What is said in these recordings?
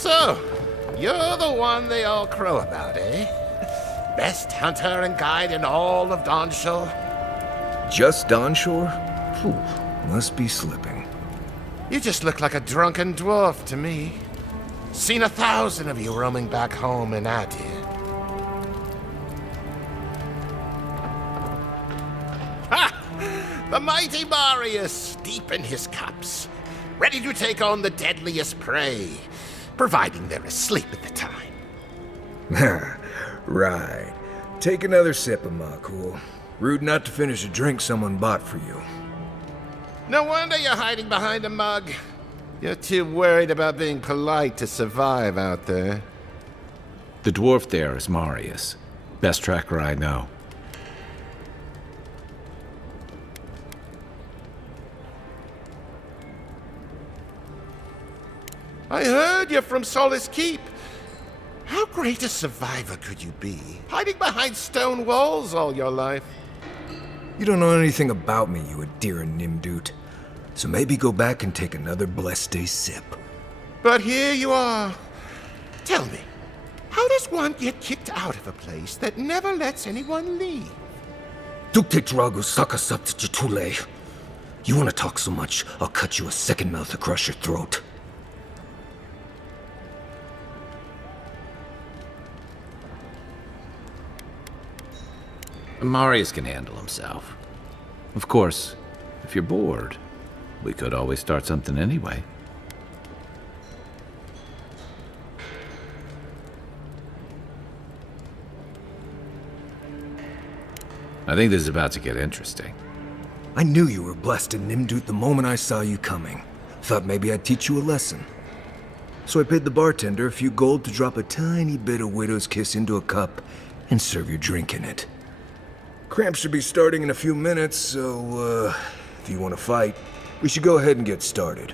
So, you're the one they all crow about, eh? Best hunter and guide in all of Dawnshore? Just Dawnshore? Phew, must be slipping. You just look like a drunken dwarf to me. Seen 1,000 of you roaming back home in Adir. Ha! The mighty Marius, deep in his cups, ready to take on the deadliest prey, providing they're asleep at the time. Right. Take another sip of my cool. Rude not to finish a drink someone bought for you. No wonder you're hiding behind a mug. You're too worried about being polite to survive out there. The dwarf there is Marius. Best tracker I know. I heard you're from Solace Keep. How great a survivor could you be, hiding behind stone walls all your life? You don't know anything about me, you Adir Nimdut. So maybe go back and take another blessed day sip. But here you are. Tell me, how does one get kicked out of a place that never lets anyone leave? Dukte Drago Sakasat Jitule. You want to talk so much, I'll cut you a second mouth across your throat. Marius can handle himself. Of course, if you're bored, we could always start something anyway. I think this is about to get interesting. I knew you were blessed in Nimdut the moment I saw you coming. Thought maybe I'd teach you a lesson. So I paid the bartender a few gold to drop a tiny bit of widow's kiss into a cup and serve your drink in it. Cramps should be starting in a few minutes, so, if you want to fight, we should go ahead and get started.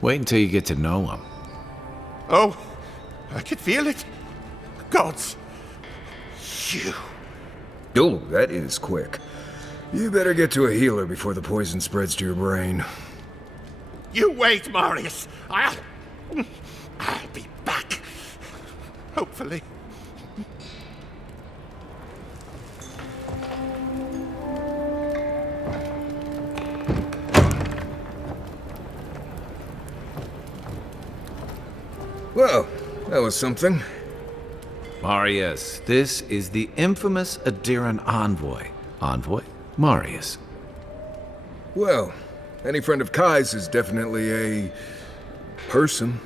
Wait until you get to know him. Oh, I could feel it. Gods. You. Oh, that is quick. You better get to a healer before the poison spreads to your brain. You wait, Marius. I'll be back. Hopefully. Well, that was something. Marius, this is the infamous Adiran envoy. Envoy? Marius. Well, any friend of Kai's is definitely a person.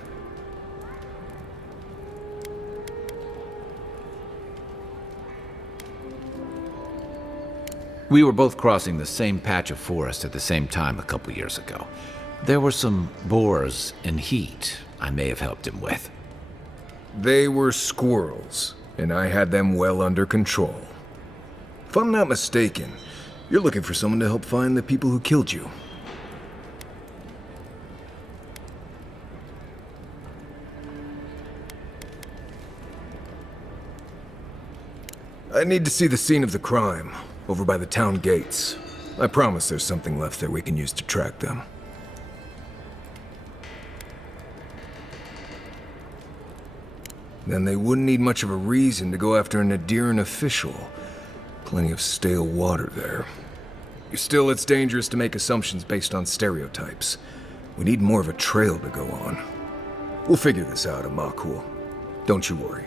We were both crossing the same patch of forest at the same time a couple years ago. There were some boars in heat I may have helped him with. They were squirrels, and I had them well under control. If I'm not mistaken, you're looking for someone to help find the people who killed you. I need to see the scene of the crime, over by the town gates. I promise there's something left there we can use to track them. Then they wouldn't need much of a reason to go after an Adiran official. Plenty of stale water there. Still, it's dangerous to make assumptions based on stereotypes. We need more of a trail to go on. We'll figure this out, Amakul. Don't you worry.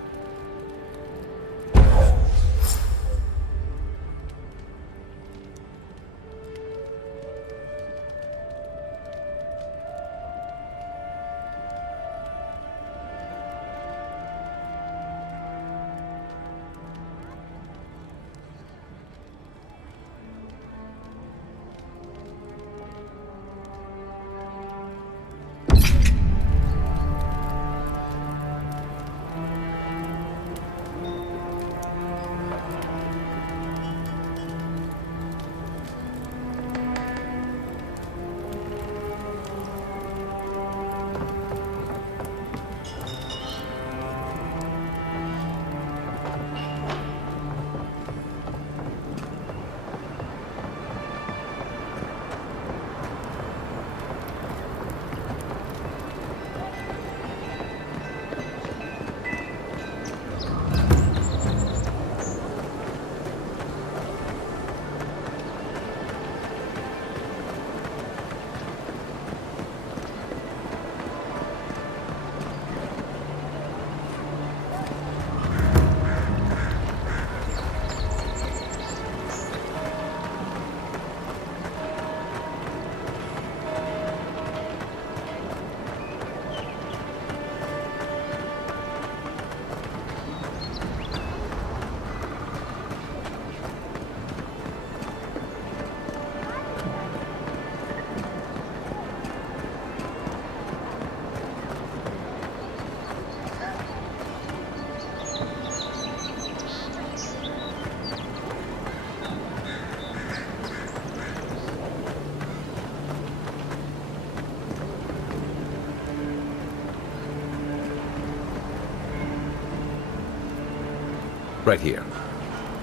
Right here.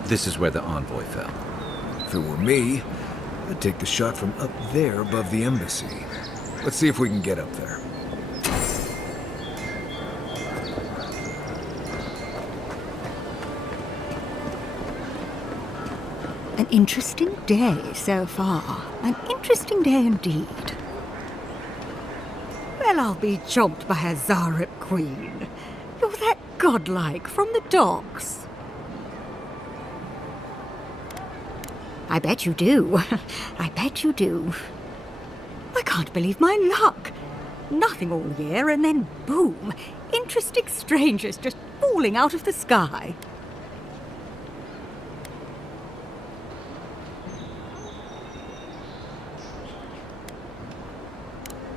This is where the envoy fell. If it were me, I'd take the shot from up there above the embassy. Let's see if we can get up there. An interesting day so far. An interesting day indeed. Well, I'll be chomped by a Zarep queen. You're that godlike from the docks. I bet you do. I bet you do. I can't believe my luck. Nothing all year and then boom, interesting strangers just falling out of the sky.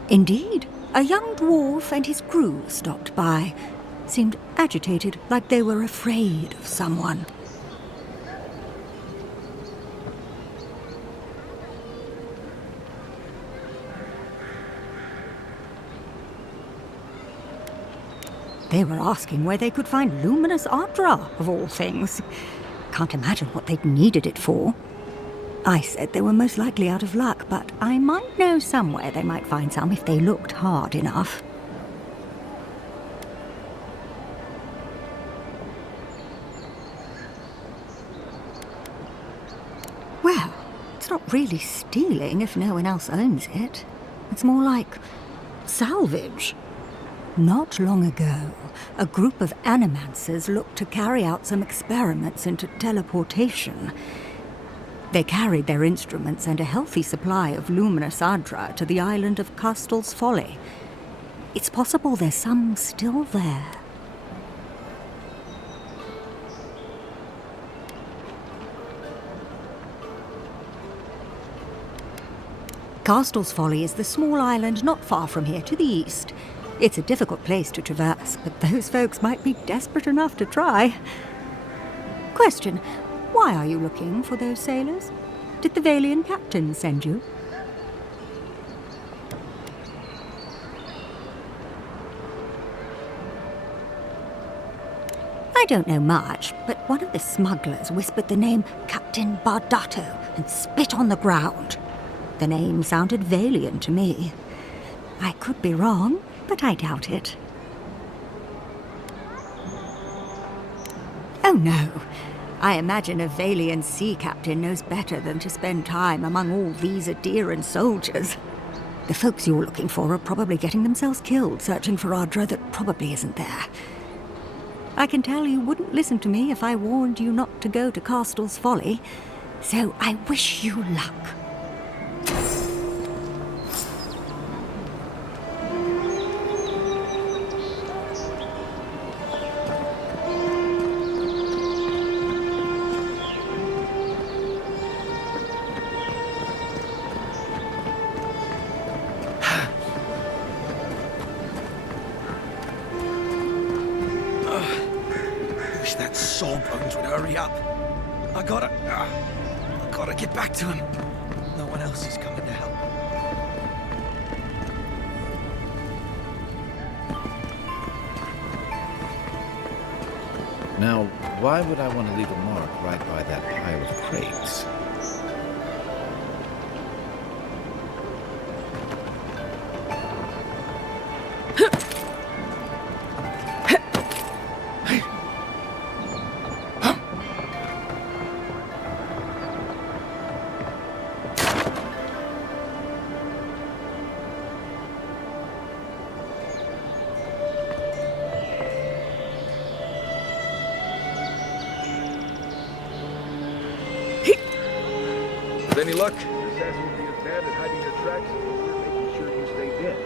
Indeed, a young dwarf and his crew stopped by. Seemed agitated, like they were afraid of someone. They were asking where they could find luminous Ardra, of all things. Can't imagine what they'd needed it for. I said they were most likely out of luck, but I might know somewhere they might find some if they looked hard enough. Well, it's not really stealing if no one else owns it. It's more like salvage. Not long ago, a group of animancers looked to carry out some experiments into teleportation. They carried their instruments and a healthy supply of luminous Ardra to the island of Castel's Folly. It's possible there's some still there. Castel's Folly is the small island not far from here to the east. It's a difficult place to traverse, but those folks might be desperate enough to try. Question: why are you looking for those sailors? Did the Valian captain send you? I don't know much, but one of the smugglers whispered the name Captain Bardato and spit on the ground. The name sounded Valian to me. I could be wrong, but I doubt it. Oh no. I imagine a Valian sea captain knows better than to spend time among all these Adiran soldiers. The folks you're looking for are probably getting themselves killed searching for Ardra that probably isn't there. I can tell you wouldn't listen to me if I warned you not to go to Castel's Folly, so I wish you luck. That sawbones would hurry up. I gotta get back to him. No one else is coming to help. Now, why would I want to leave a mark right by that pile of crates? With any luck, the assassins will be as bad at hiding their tracks as we're making sure you stay dead.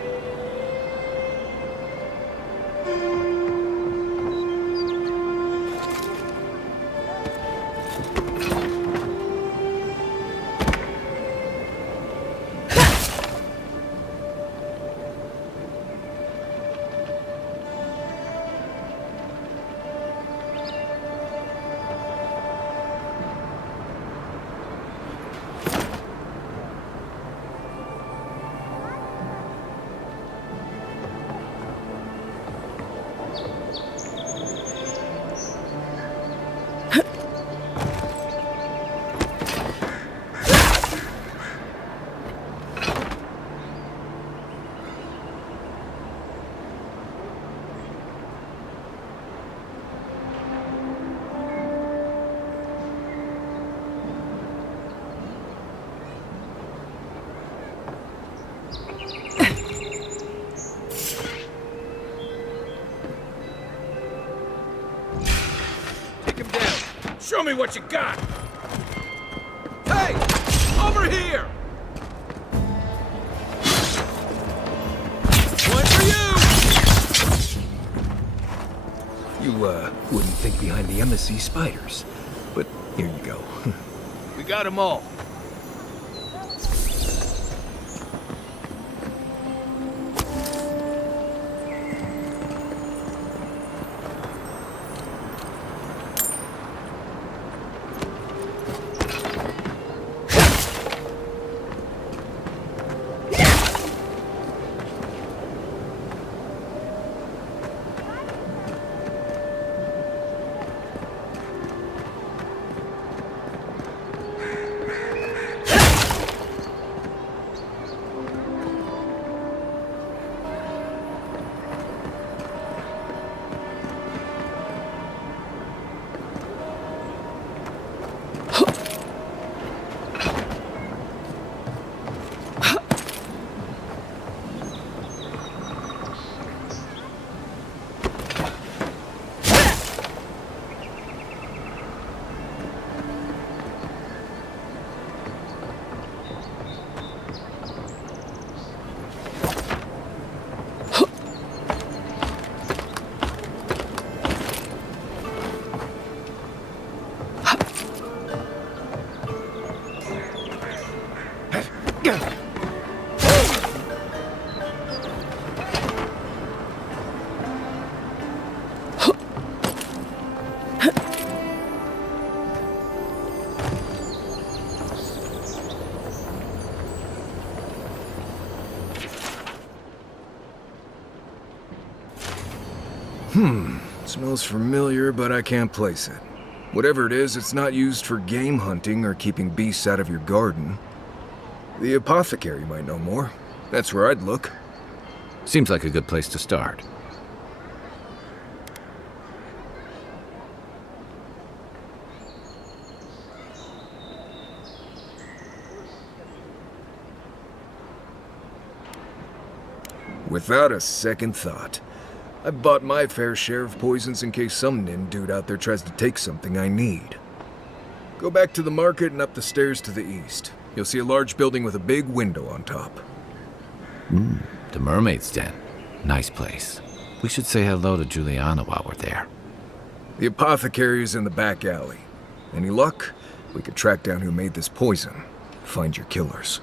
Show me what you got! Hey! Over here! One for you! You, wouldn't think behind the embassy spiders. But here you go. We got them all. Smells familiar, but I can't place it. Whatever it is, it's not used for game hunting or keeping beasts out of your garden. The apothecary might know more. That's where I'd look. Seems like a good place to start. Without a second thought. I've bought my fair share of poisons in case some nin dude out there tries to take something I need. Go back to the market and up the stairs to the east. You'll see a large building with a big window on top. The Mermaid's Den. Nice place. We should say hello to Giuliana while we're there. The apothecary is in the back alley. Any luck? We could track down who made this poison. Find your killers.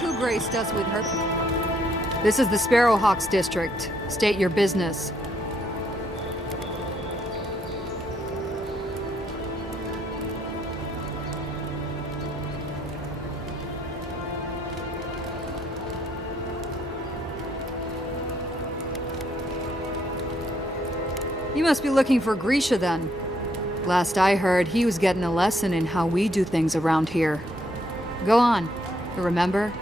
Who graced us with her? This is the Sparrowhawks district. State your business. You must be looking for Grisha then. Last I heard, he was getting a lesson in how we do things around here. Go on. Remember?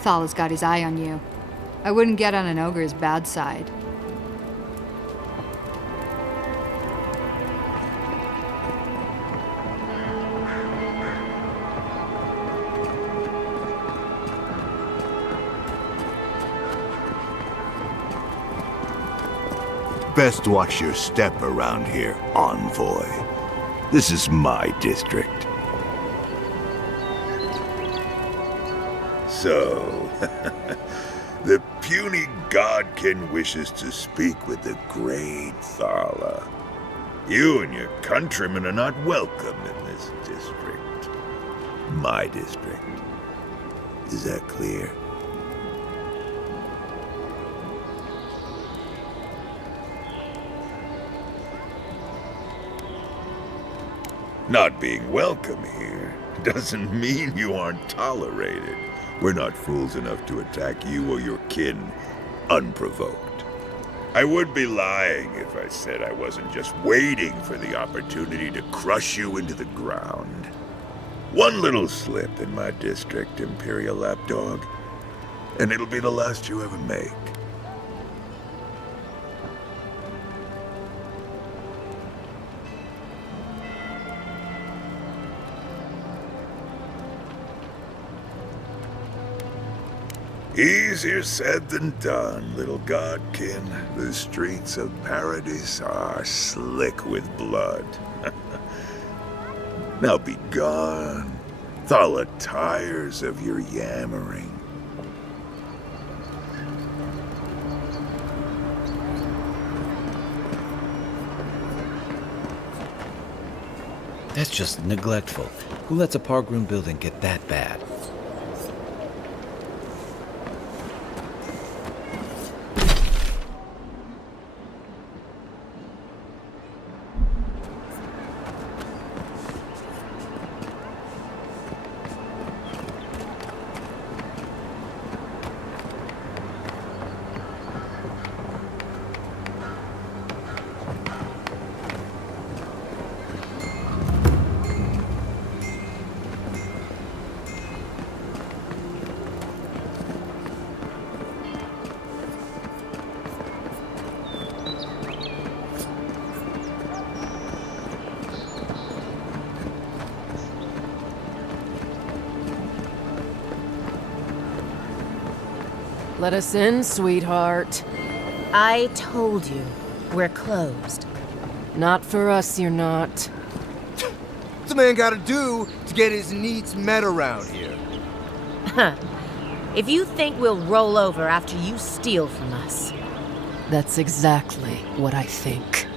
Thala's got his eye on you. I wouldn't get on an ogre's bad side. Best watch your step around here, envoy. This is my district. So, the puny godkin wishes to speak with the great Thala. You and your countrymen are not welcome in this district. My district. Is that clear? Not being welcome here doesn't mean you aren't tolerated. We're not fools enough to attack you or your kin unprovoked. I would be lying if I said I wasn't just waiting for the opportunity to crush you into the ground. One little slip in my district, Imperial Lapdog, and it'll be the last you ever make. Easier said than done, little godkin. The streets of Paradis are slick with blood. Now be gone. Thala tires of your yammering. That's just neglectful. Who lets a Pargroom building get that bad? Let us in, sweetheart. I told you, we're closed. Not for us, you're not. What's a man gotta do to get his needs met around here? If you think we'll roll over after you steal from us. That's exactly what I think.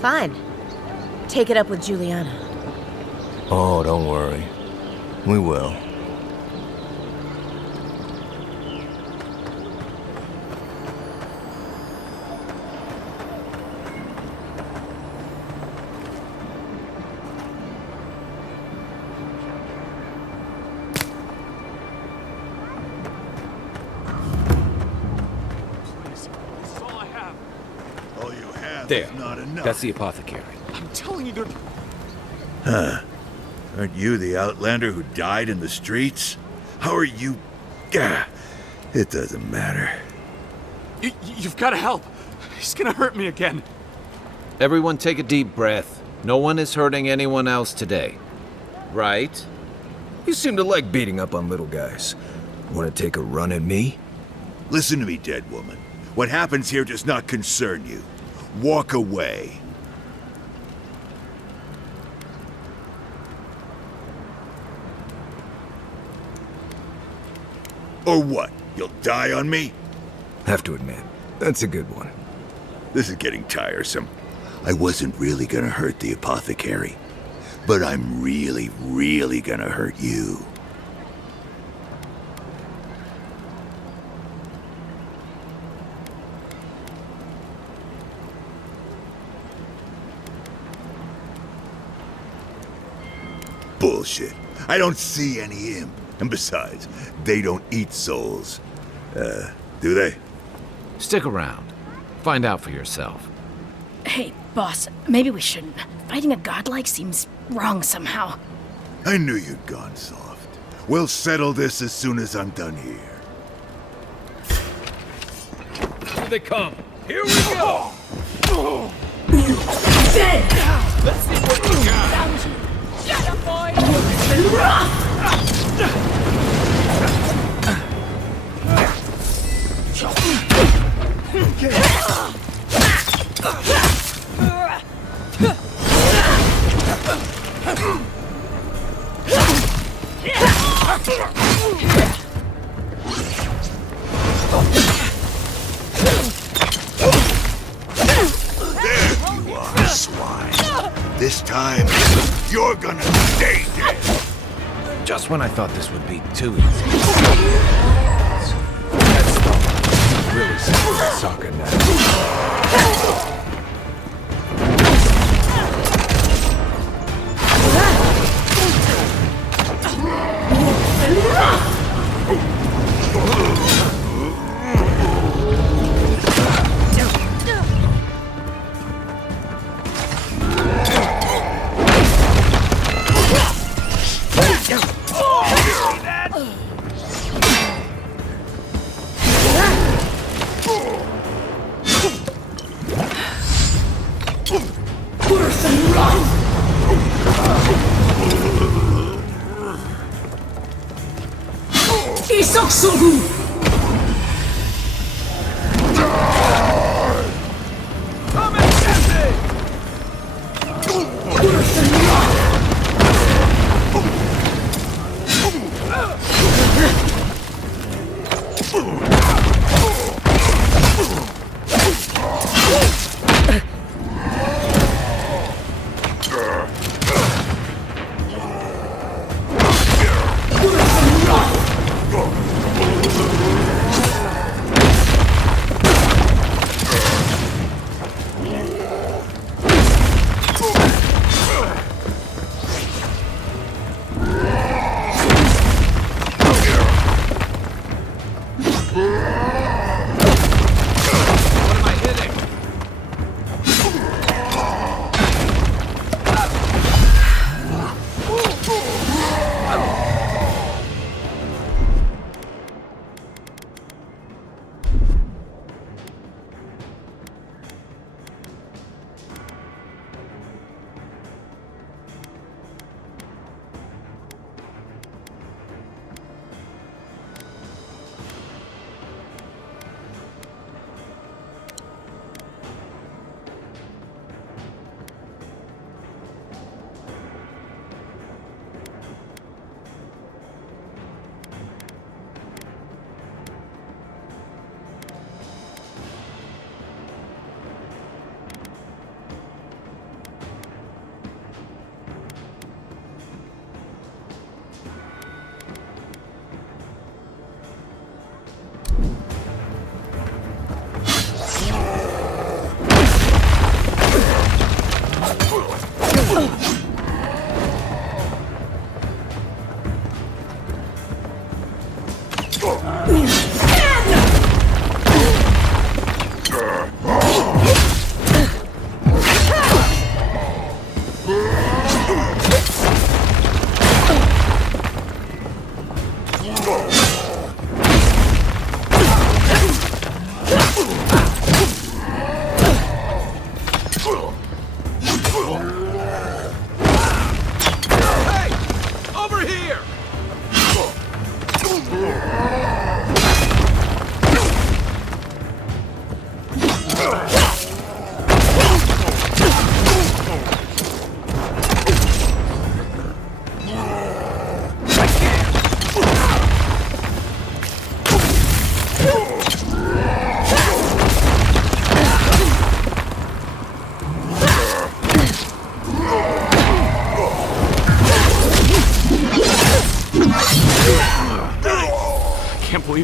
Fine. Take it up with Giuliana. Oh, don't worry. We will. There. Not enough. That's the apothecary. I'm telling you, Aren't you the outlander who died in the streets? How are you? Gah, it doesn't matter. You've got to help. He's gonna hurt me again. Everyone take a deep breath. No one is hurting anyone else today. Right? You seem to like beating up on little guys. Want to take a run at me? Listen to me, dead woman. What happens here does not concern you. Walk away. Or what? You'll die on me? Have to admit, that's a good one. This is getting tiresome. I wasn't really gonna hurt the apothecary, but I'm really gonna hurt you. Bullshit. I don't see any imp. And besides, they don't eat souls. Do they? Stick around. Find out for yourself. Hey, boss, maybe we shouldn't. Fighting a godlike seems wrong somehow. I knew you'd gone soft. We'll settle this as soon as I'm done here. Here they come. Here we go. Let's see what you got. Get him, boy! This time, you're gonna stay dead. Just when I thought this would be too easy. That's the really serious soccer now.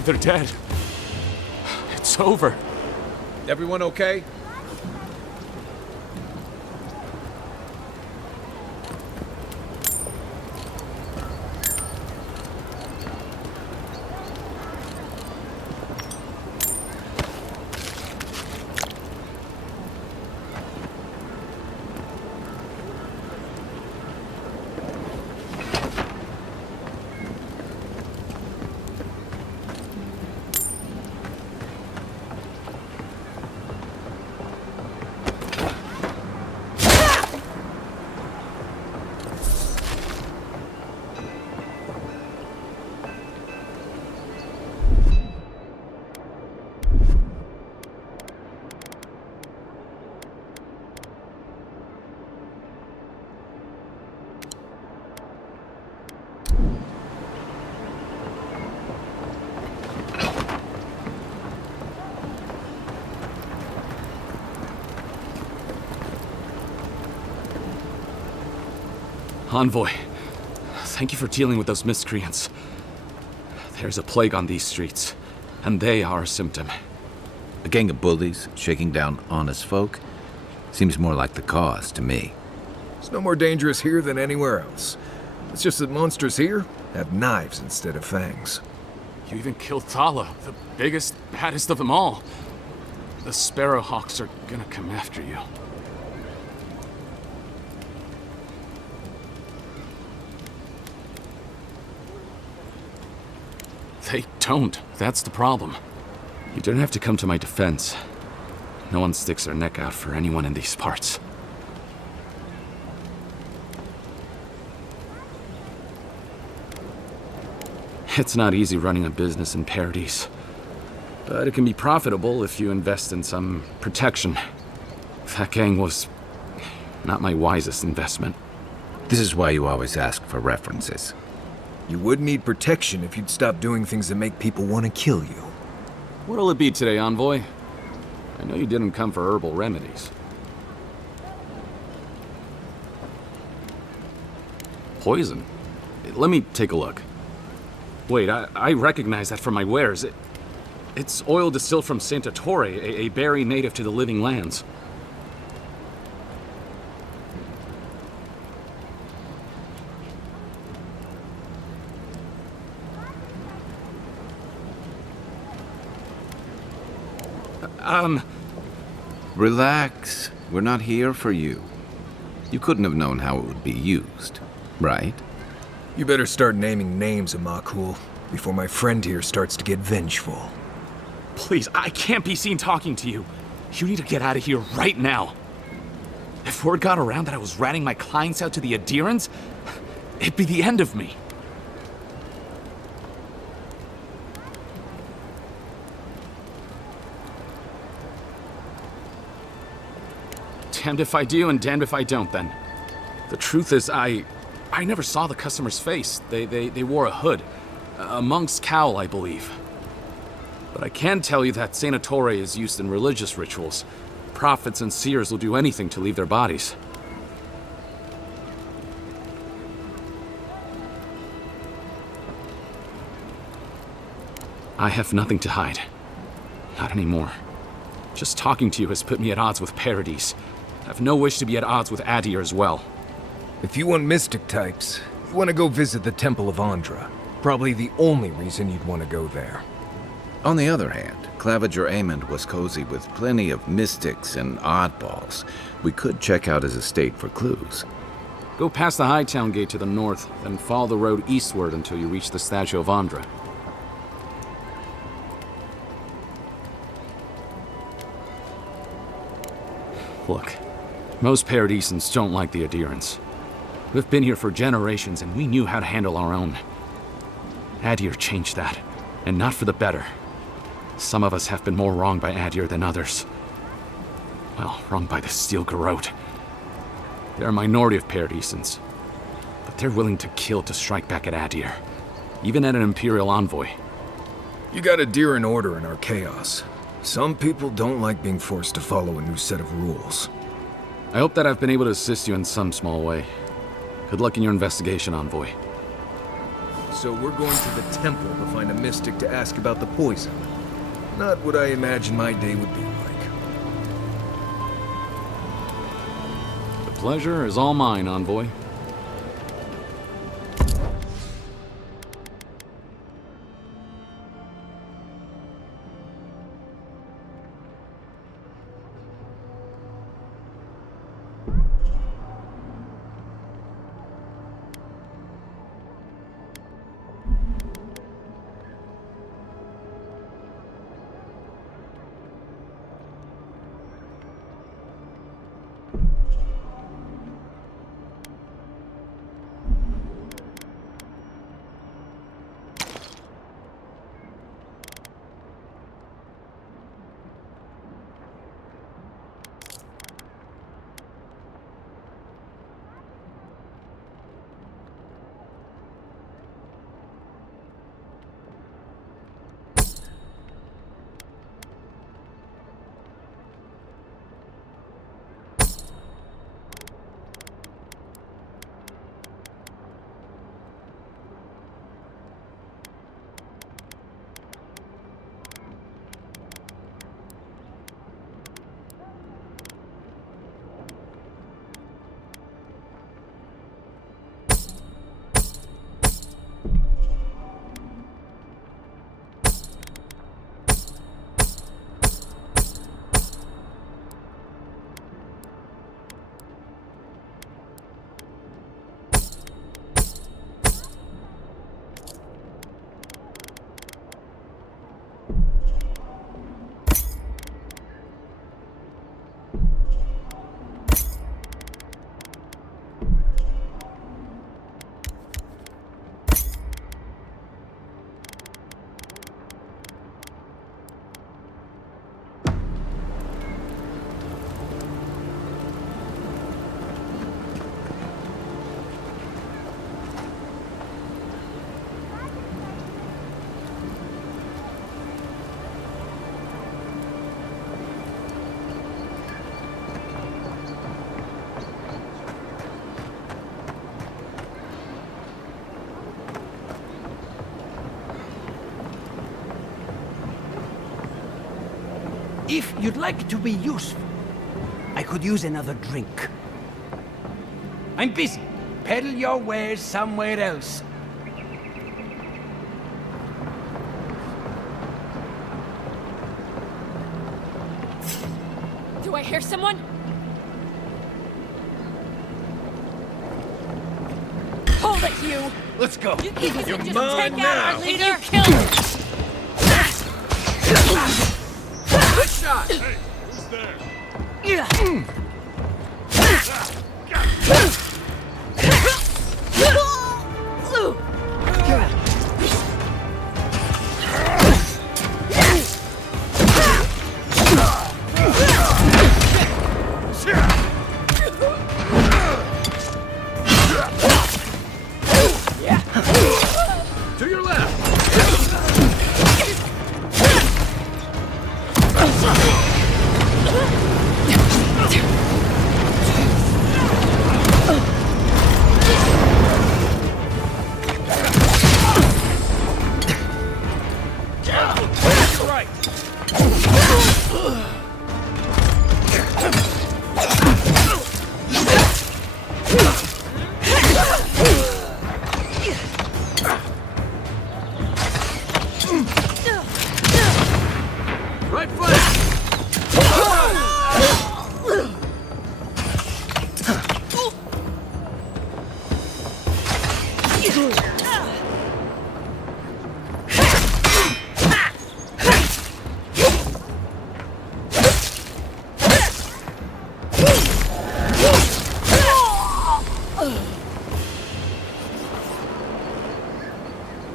They're dead. It's over. Everyone okay? Envoy, thank you for dealing with those miscreants. There's a plague on these streets, and they are a symptom. A gang of bullies shaking down honest folk? Seems more like the cause to me. It's no more dangerous here than anywhere else. It's just that monsters here have knives instead of fangs. You even killed Thala, the biggest, baddest of them all. The Sparrowhawks are gonna come after you. They don't. That's the problem. You don't have to come to my defense. No one sticks their neck out for anyone in these parts. It's not easy running a business in Paradis, but it can be profitable if you invest in some protection. That gang was not my wisest investment. This is why you always ask for references. You would need protection if you'd stop doing things that make people want to kill you. What'll it be today, Envoy? I know you didn't come for herbal remedies. Poison? Let me take a look. Wait, I recognize that from my wares. It's oil distilled from Santa Torre, a berry native to the Living Lands. Relax. We're not here for you. You couldn't have known how it would be used, right? You better start naming names, Amakul, before my friend here starts to get vengeful. Please, I can't be seen talking to you. You need to get out of here right now. If word got around that I was ratting my clients out to the adherents, it'd be the end of me. Damned if I do and damned if I don't, then. The truth is, I never saw the customer's face. They wore a hood. A monk's cowl, I believe. But I can tell you that Santa Torre is used in religious rituals. Prophets and seers will do anything to leave their bodies. I have nothing to hide. Not anymore. Just talking to you has put me at odds with Paradis. I have no wish to be at odds with Adir as well. If you want mystic types, you want to go visit the Temple of Andra. Probably the only reason you'd want to go there. On the other hand, Claviger Amond was cozy with plenty of mystics and oddballs. We could check out his estate for clues. Go past the Hightown Gate to the north, then follow the road eastward until you reach the statue of Andra. Look, most Paradisans don't like the adherents. We've been here for generations and we knew how to handle our own. Adir changed that, and not for the better. Some of us have been more wronged by Adir than others. Well, wronged by the Steel Garrote. They're a minority of Paradisans, but they're willing to kill to strike back at Adir, even at an Imperial envoy. You got Adir in order in our chaos. Some people don't like being forced to follow a new set of rules. I hope that I've been able to assist you in some small way. Good luck in your investigation, Envoy. So we're going to the temple to find a mystic to ask about the poison. Not what I imagine my day would be like. The pleasure is all mine, Envoy. If you'd like to be useful, I could use another drink. I'm busy. Peddle your wares somewhere else. Do I hear someone? Hold it, you! Let's go. You think you You're can just mine take out our now. leader? And you kill him! Good shot! Hey, who's there? To your left! Right flank!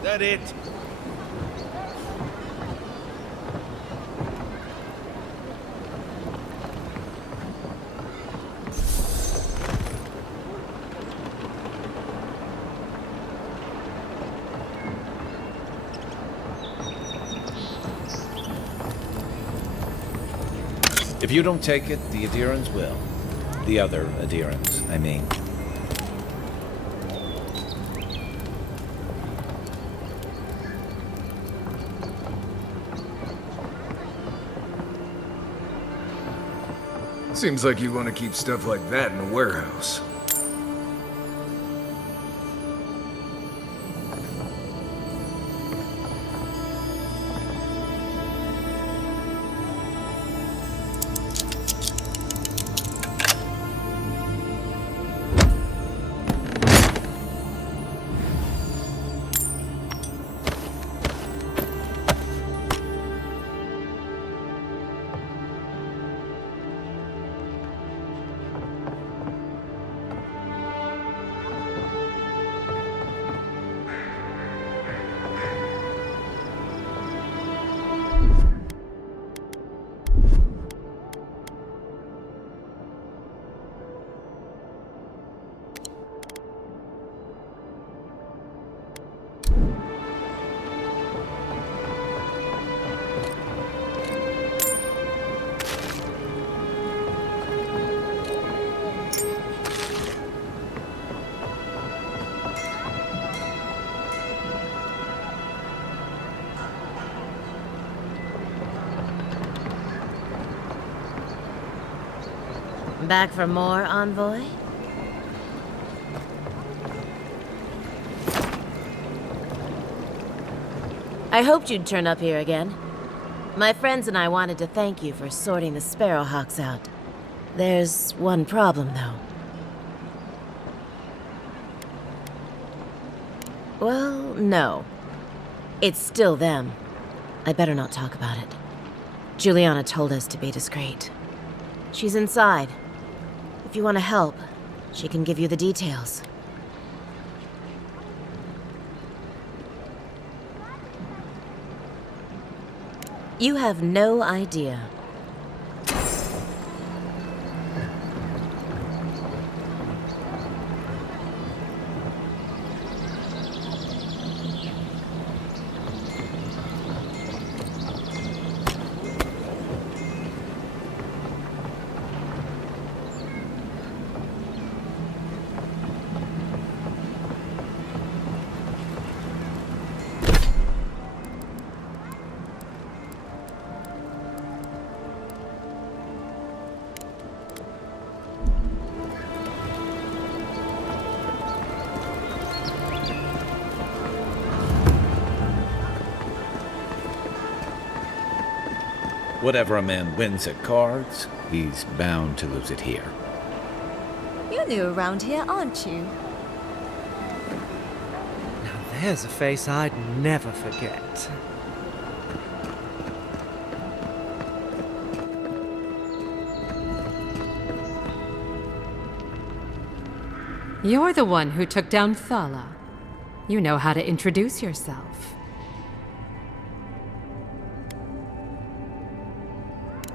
That it? If you don't take it, the adherents will. The other adherents, I mean. Seems like you want to keep stuff like that in a warehouse. Back for more, Envoy? I hoped you'd turn up here again. My friends and I wanted to thank you for sorting the Sparrowhawks out. There's one problem, though. Well, no. It's still them. I better not talk about it. Giuliana told us to be discreet. She's inside. If you want to help, she can give you the details. You have no idea. Whatever a man wins at cards, he's bound to lose it here. You're new around here, aren't you? Now there's a face I'd never forget. You're the one who took down Thala. You know how to introduce yourself.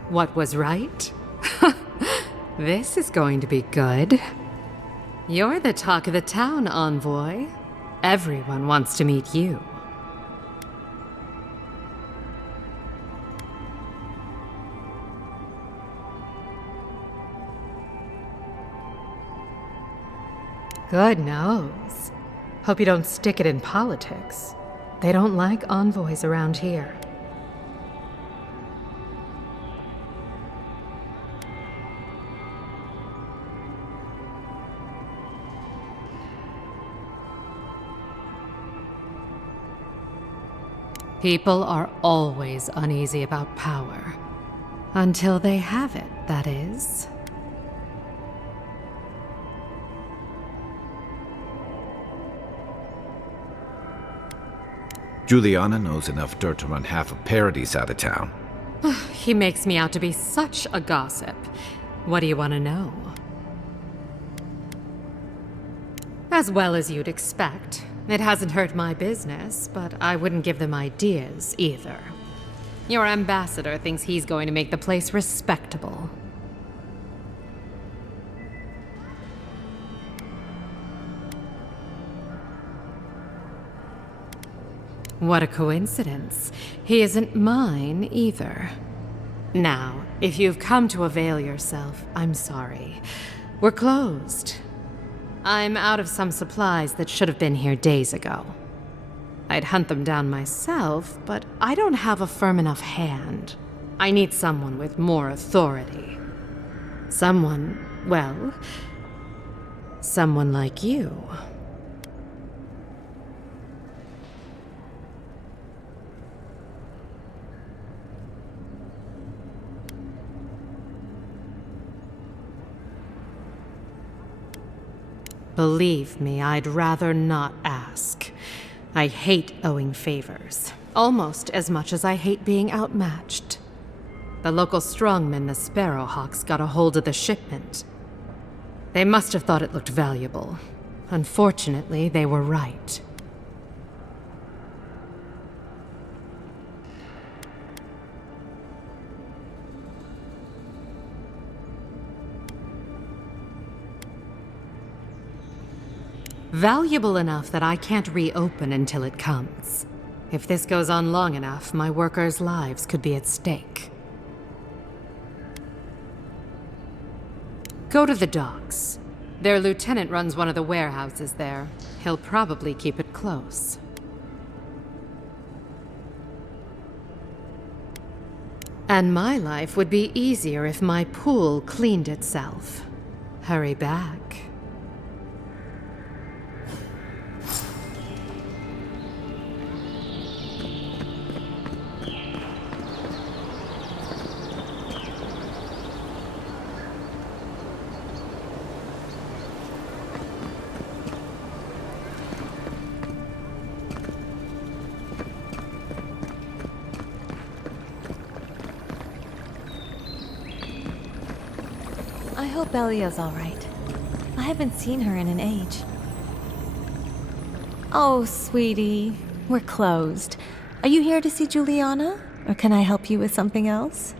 What was right? This is going to be good. You're the talk of the town, envoy. Everyone wants to meet you. Good nose. Hope you don't stick it in politics. They don't like envoys around here. People are always uneasy about power. Until they have it, that is. Giuliana knows enough dirt to run half of Paradis out of town. He makes me out to be such a gossip. What do you want to know? As well as you'd expect. It hasn't hurt my business, but I wouldn't give them ideas either. Your ambassador thinks he's going to make the place respectable. What a coincidence. He isn't mine either. Now, if you've come to avail yourself, I'm sorry. We're closed. I'm out of some supplies that should have been here days ago. I'd hunt them down myself, but I don't have a firm enough hand. I need someone with more authority. Someone, well, someone like you. Believe me, I'd rather not ask. I hate owing favors, almost as much as I hate being outmatched. The local strongmen, the Sparrowhawks, got a hold of the shipment. They must have thought it looked valuable. Unfortunately, they were right. Valuable enough that I can't reopen until it comes. If this goes on long enough, my workers' lives could be at stake. Go to the docks. Their lieutenant runs one of the warehouses there. He'll probably keep it close. And my life would be easier if my pool cleaned itself. Hurry back. I hope Elia's all right. I haven't seen her in an age. Oh, sweetie, we're closed. Are you here to see Giuliana? Or can I help you with something else?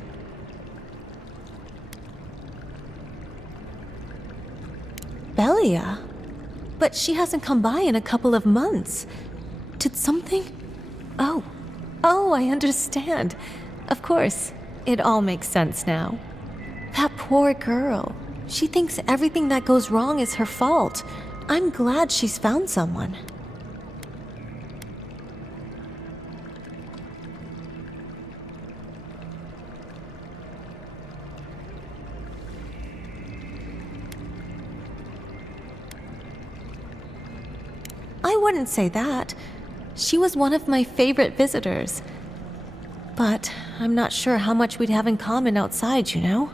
Belia? But she hasn't come by in a couple of months. Did something? Oh, I understand. Of course, it all makes sense now. That poor girl. She thinks everything that goes wrong is her fault. I'm glad she's found someone. I wouldn't say that. She was one of my favorite visitors. But I'm not sure how much we'd have in common outside, you know?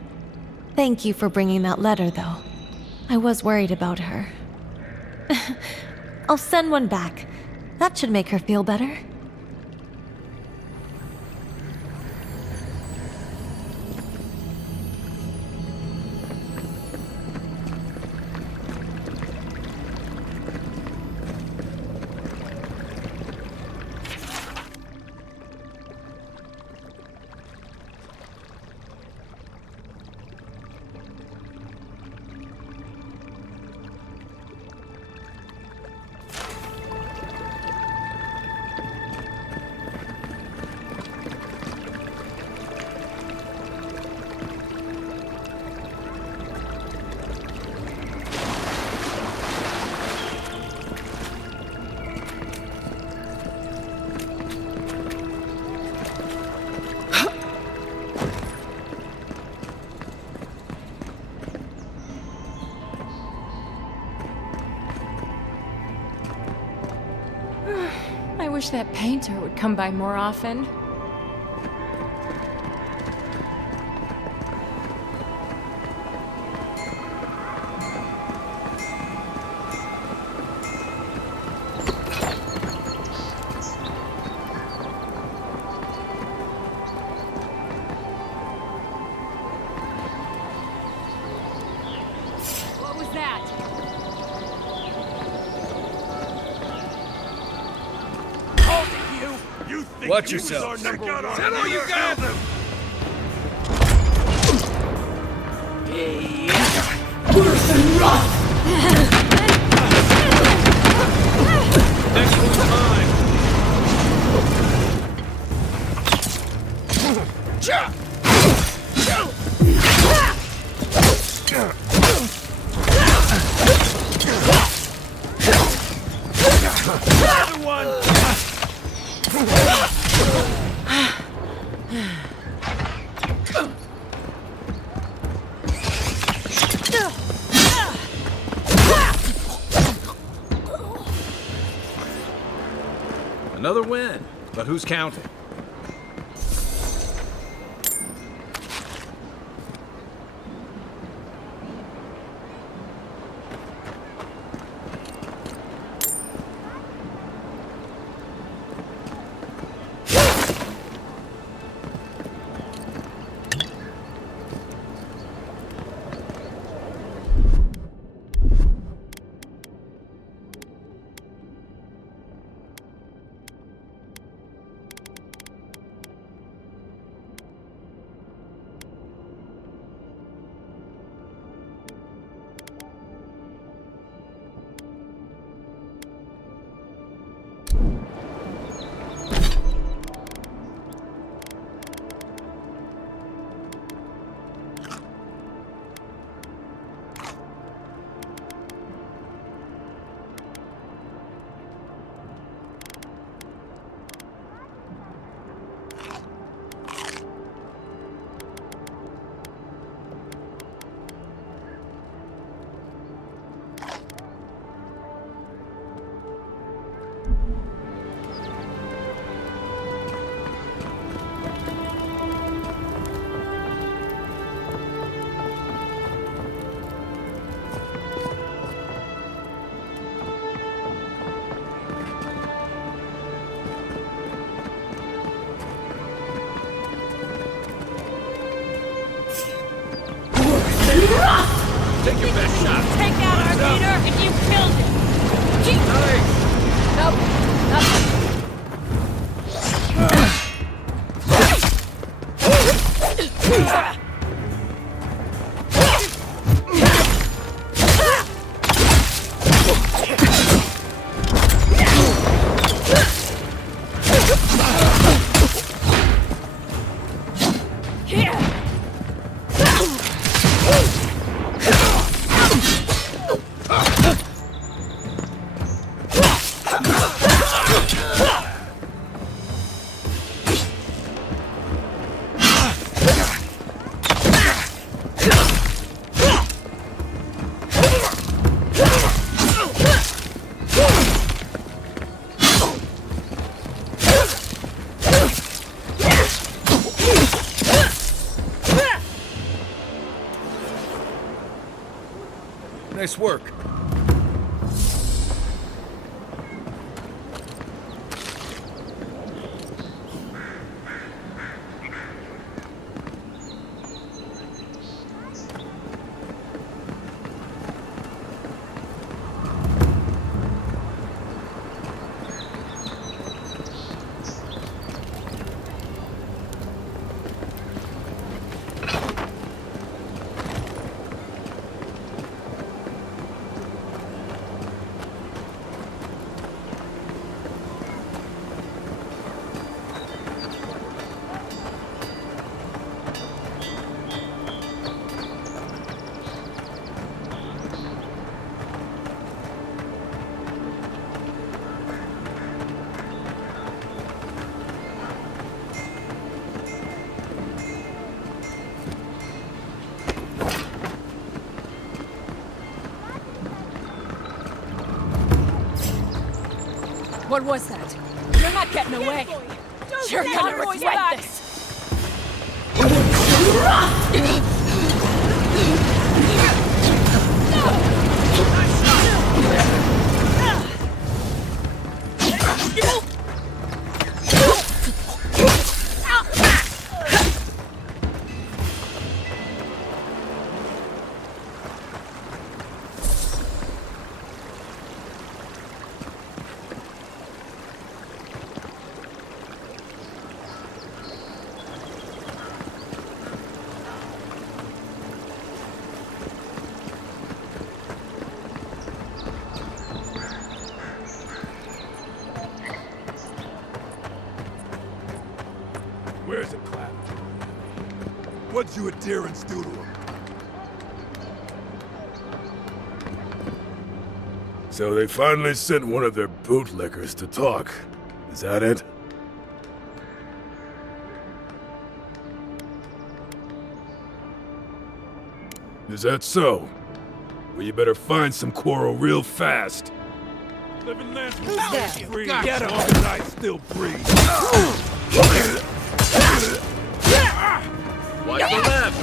Thank you for bringing that letter, though. I was worried about her. I'll send one back. That should make her feel better. I wish that painter would come by more often. What was that? Watch yourself. Settle you got him! Next one's mine. Another one! Another win, but who's counting? Take your best shot. Take out our leader and you killed him. Nope. Nothing. Nice work. What was that? You're not getting away. You're gonna regret this. Where's the clap? What'd you adherents do to him? So they finally sent one of their bootlickers to talk. Is that it? Is that so? Well, you better find some quarrel real fast. Living lands will Who's be that? free Get as him! long as I still breathe. Watch the left!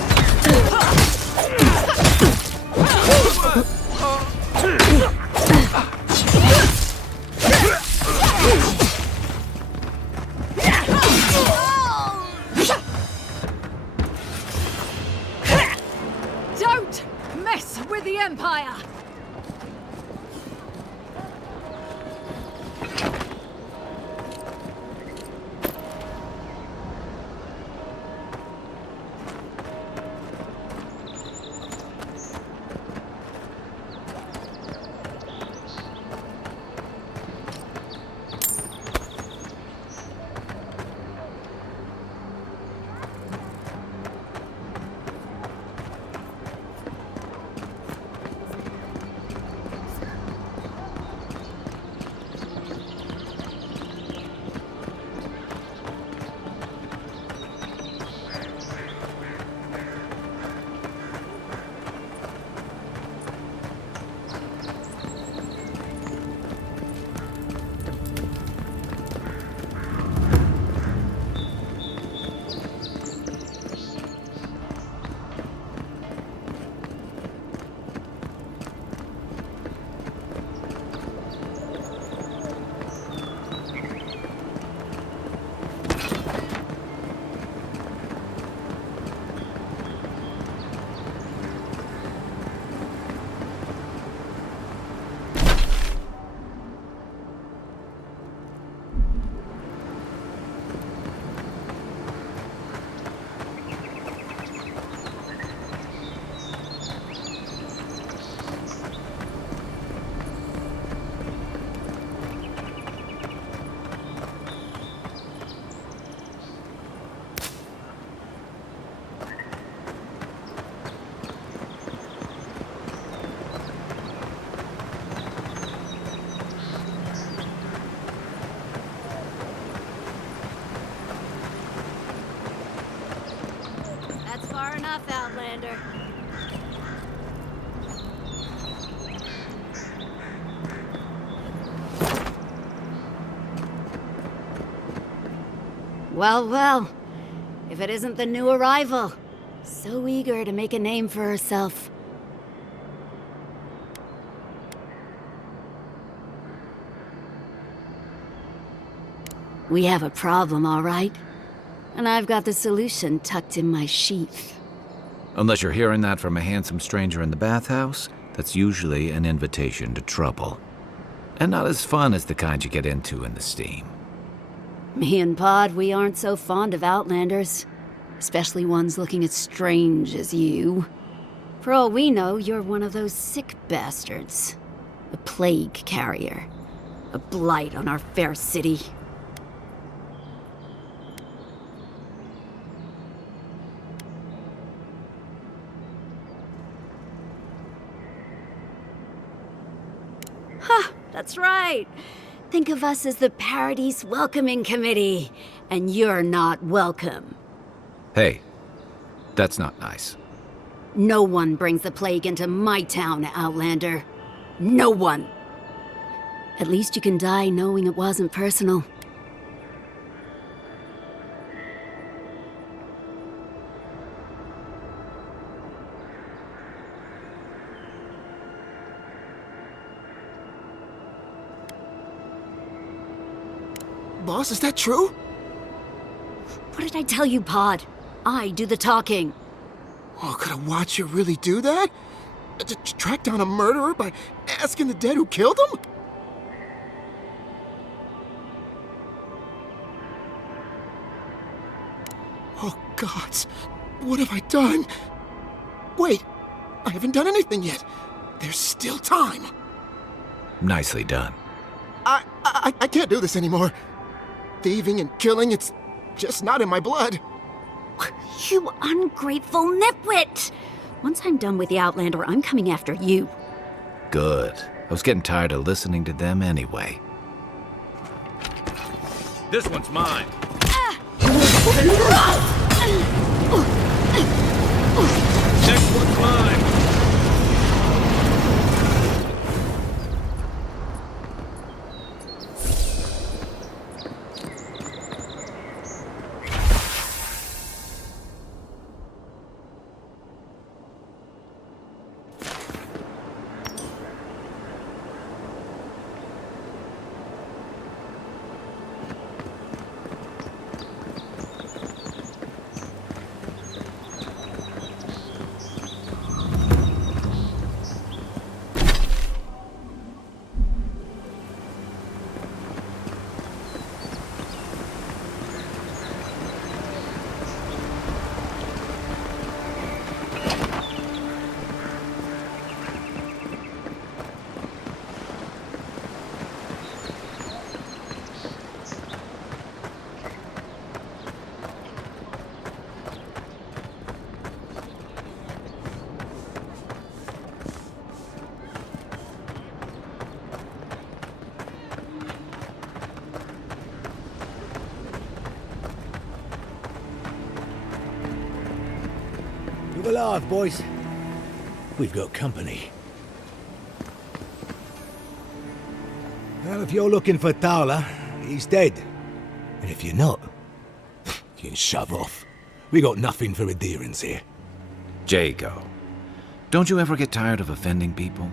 Don't mess with the Empire! Far enough, Outlander. Well, well. If it isn't the new arrival. So eager to make a name for herself. We have a problem, all right? And I've got the solution tucked in my sheath. Unless you're hearing that from a handsome stranger in the bathhouse, that's usually an invitation to trouble. And not as fun as the kind you get into in the steam. Me and Pod, we aren't so fond of Outlanders. Especially ones looking as strange as you. For all we know, you're one of those sick bastards. A plague carrier. A blight on our fair city. Ha! That's right. Think of us as the Paradis Welcoming Committee. And you're not welcome. Hey, that's not nice. No one brings the plague into my town, Outlander. No one. At least you can die knowing it wasn't personal. Boss, is that true? What did I tell you, Pod? I do the talking. Oh, could a watcher really do that? Track down a murderer by asking the dead who killed him? Oh, gods. What have I done? Wait, I haven't done anything yet. There's still time. Nicely done. I can't do this anymore. Thieving and killing, it's just not in my blood. You ungrateful nitwit! Once I'm done with the Outlander, I'm coming after you. Good. I was getting tired of listening to them anyway. This one's mine. Next one's mine. You're alive, boys. We've got company. Well, if you're looking for Tala, he's dead. And if you're not, you can shove off. We got nothing for adherence here. Jago, don't you ever get tired of offending people?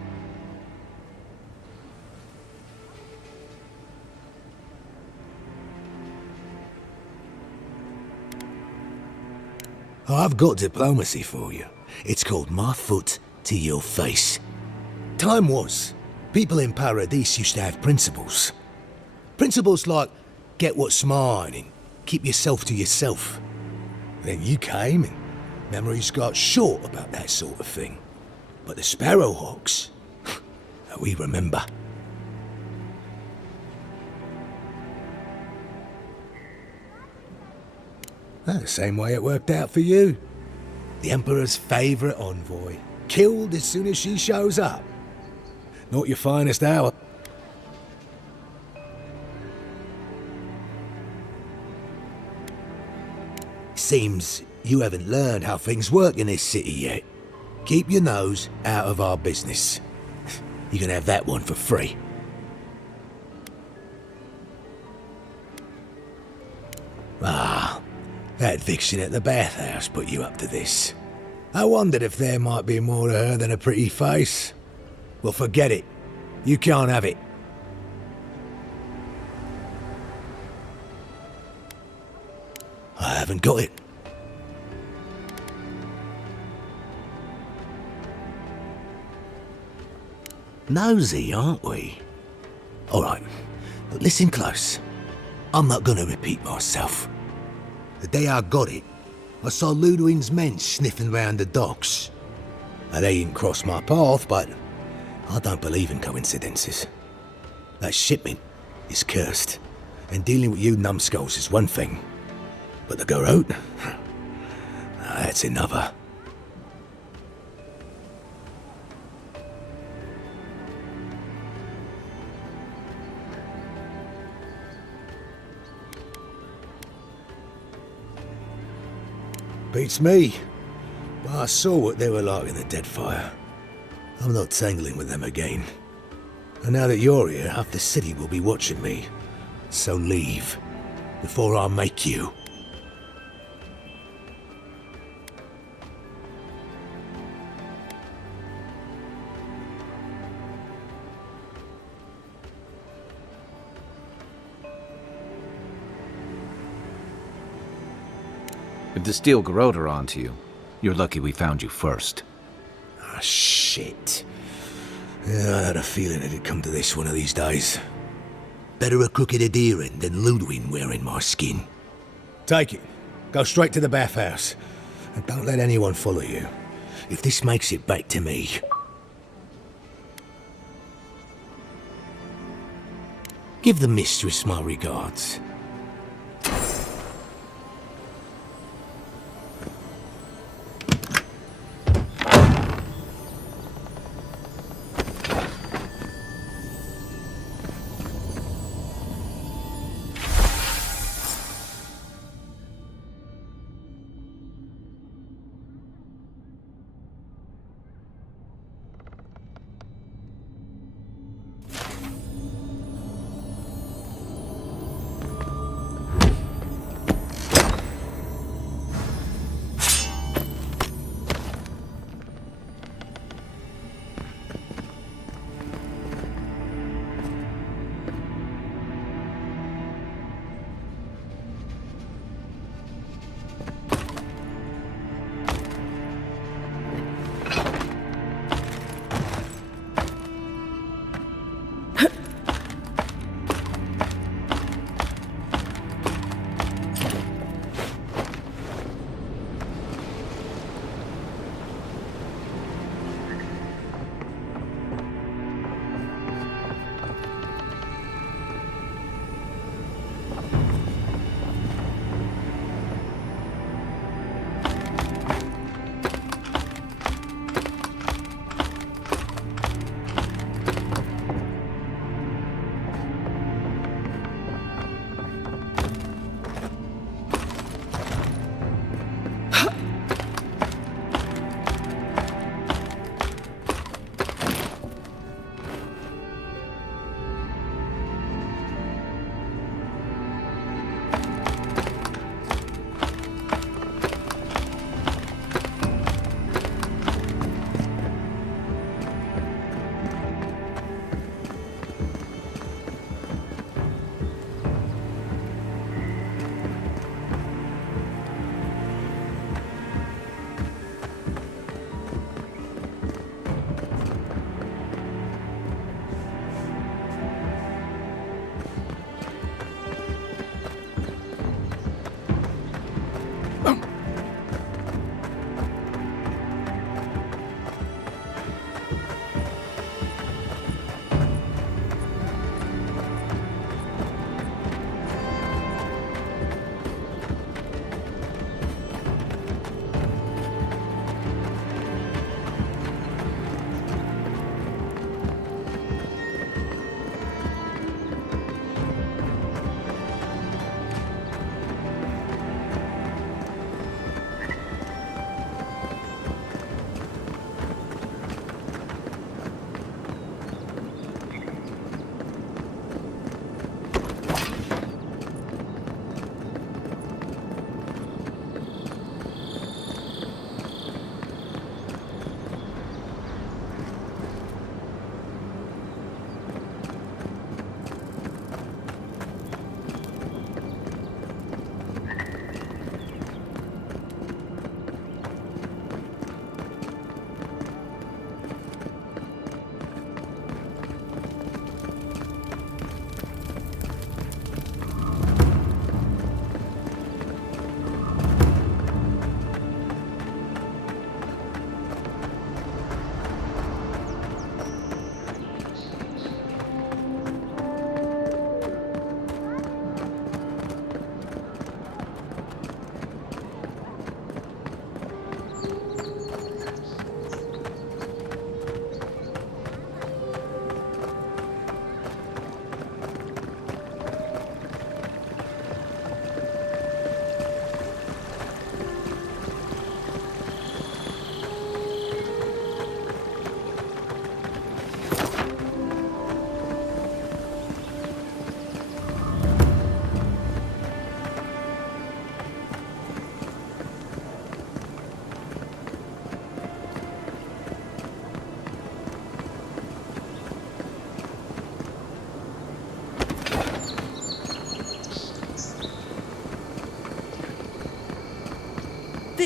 I've got diplomacy for you. It's called my foot to your face. Time was, people in Paradis used to have principles. Principles like, get what's mine and keep yourself to yourself. Then you came and memories got short about that sort of thing. But the Sparrowhawks, we remember. The same way it worked out for you. The Emperor's favourite envoy, killed as soon as she shows up. Not your finest hour. Seems you haven't learned how things work in this city yet. Keep your nose out of our business. You can have that one for free. That vixen at the bathhouse put you up to this. I wondered if there might be more to her than a pretty face. Well, forget it. You can't have it. I haven't got it. Nosy, aren't we? Alright, but listen close. I'm not gonna repeat myself. The day I got it, I saw Ludwig's men sniffing round the docks. Now, they didn't cross my path, but I don't believe in coincidences. That shipment is cursed, and dealing with you numbskulls is one thing. But the Garrote? That's another. Beats me. But I saw what they were like in the Deadfire. I'm not tangling with them again. And now that you're here, half the city will be watching me. So leave, before I make you. If the steel garrote are onto you, you're lucky we found you first. Ah, shit. Yeah, I had a feeling it'd come to this one of these days. Better a crooked adherent than Ludwig wearing my skin. Take it. Go straight to the bathhouse. And don't let anyone follow you. If this makes it back to me... Give the mistress my regards.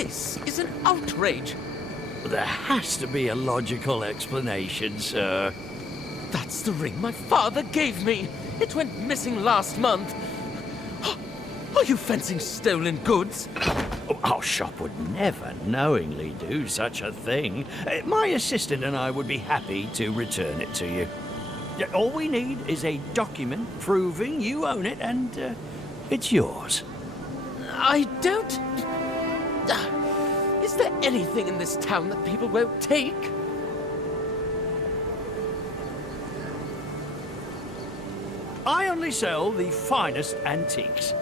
This is an outrage. There has to be a logical explanation, sir. That's the ring my father gave me. It went missing last month. Are you fencing stolen goods? Our shop would never knowingly do such a thing. My assistant and I would be happy to return it to you. All we need is a document proving you own it and it's yours. I don't... Is there anything in this town that people won't take? I only sell the finest antiques.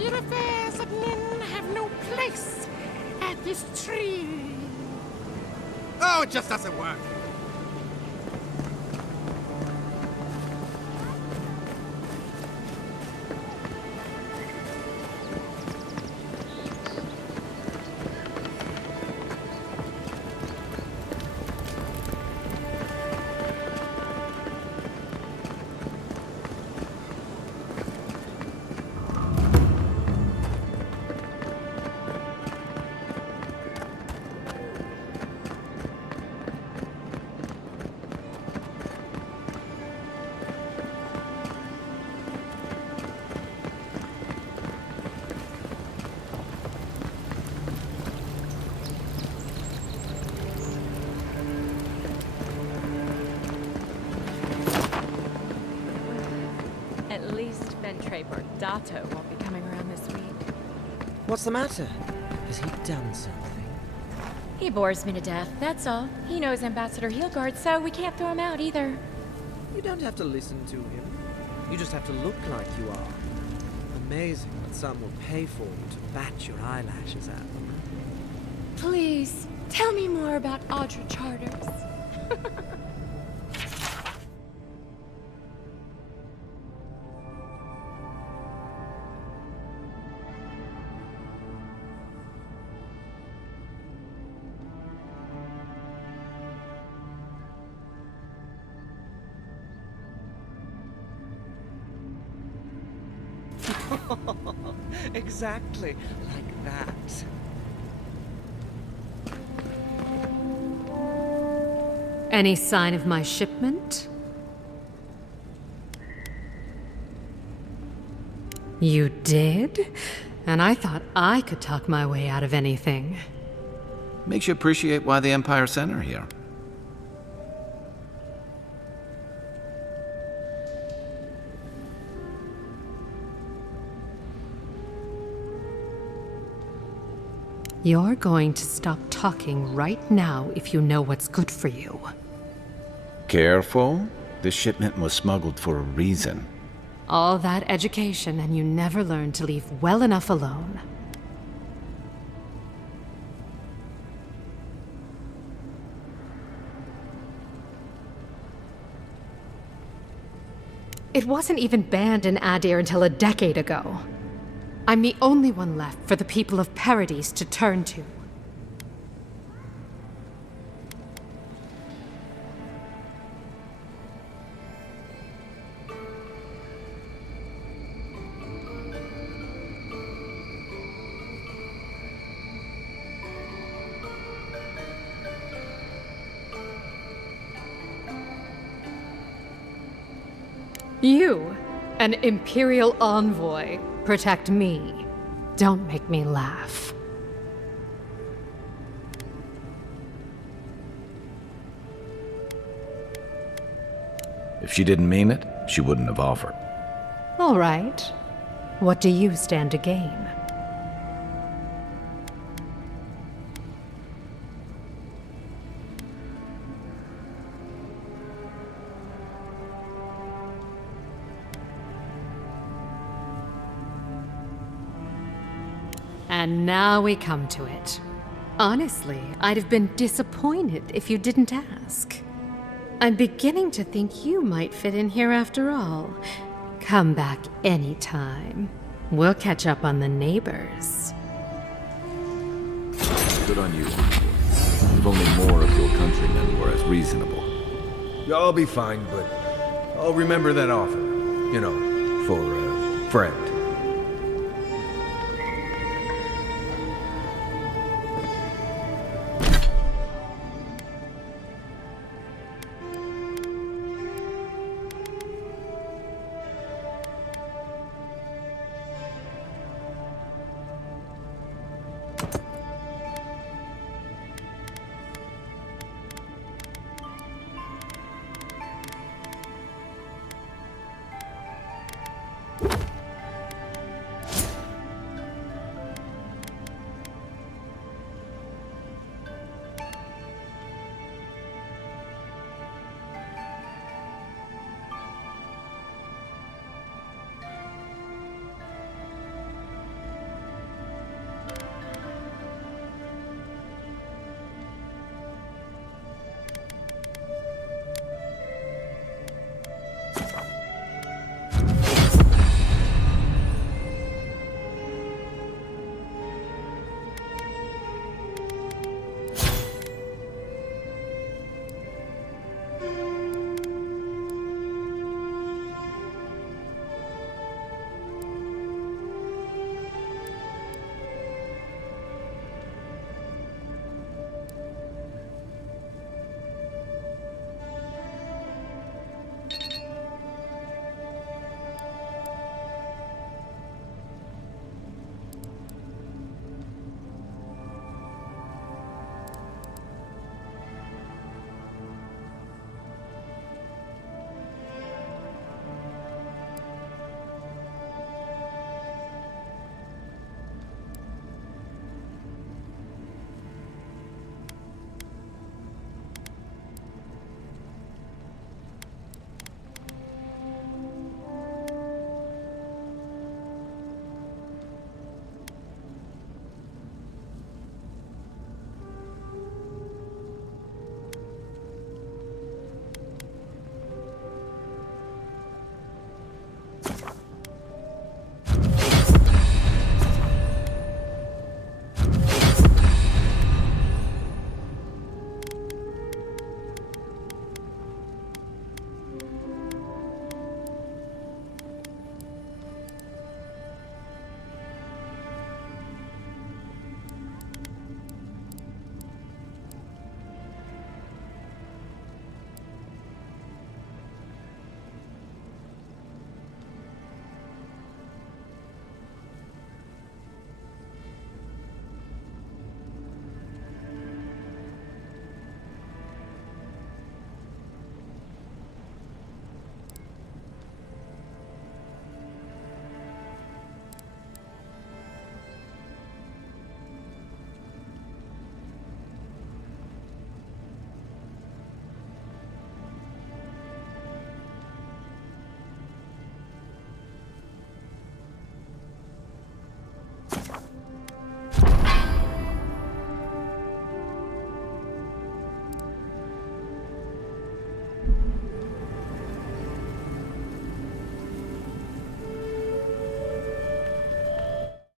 Your affairs at Nin have no place at this tree. Oh, it just doesn't work. At least Ventre Bordato won't be coming around this week. What's the matter? Has he done something? He bores me to death, that's all. He knows Ambassador Heelguard, so we can't throw him out either. You don't have to listen to him. You just have to look like you are. Amazing that some will pay for you to bat your eyelashes at them. Please, tell me more about Audra Charters. Exactly like that. Any sign of my shipment? You did? And I thought I could talk my way out of anything. Makes you appreciate why the Empire sent her here. You're going to stop talking right now if you know what's good for you. Careful. This shipment was smuggled for a reason. All that education and you never learned to leave well enough alone. It wasn't even banned in Adir until a decade ago. I'm the only one left for the people of Paradis to turn to. You, an Imperial envoy, protect me. Don't make me laugh. If she didn't mean it, she wouldn't have offered. All right. What do you stand to gain? And now we come to it. Honestly, I'd have been disappointed if you didn't ask. I'm beginning to think you might fit in here after all. Come back anytime. We'll catch up on the neighbors. Good on you. If only more of your countrymen were as reasonable. Yeah, I'll be fine, but I'll remember that offer. You know, for a friend.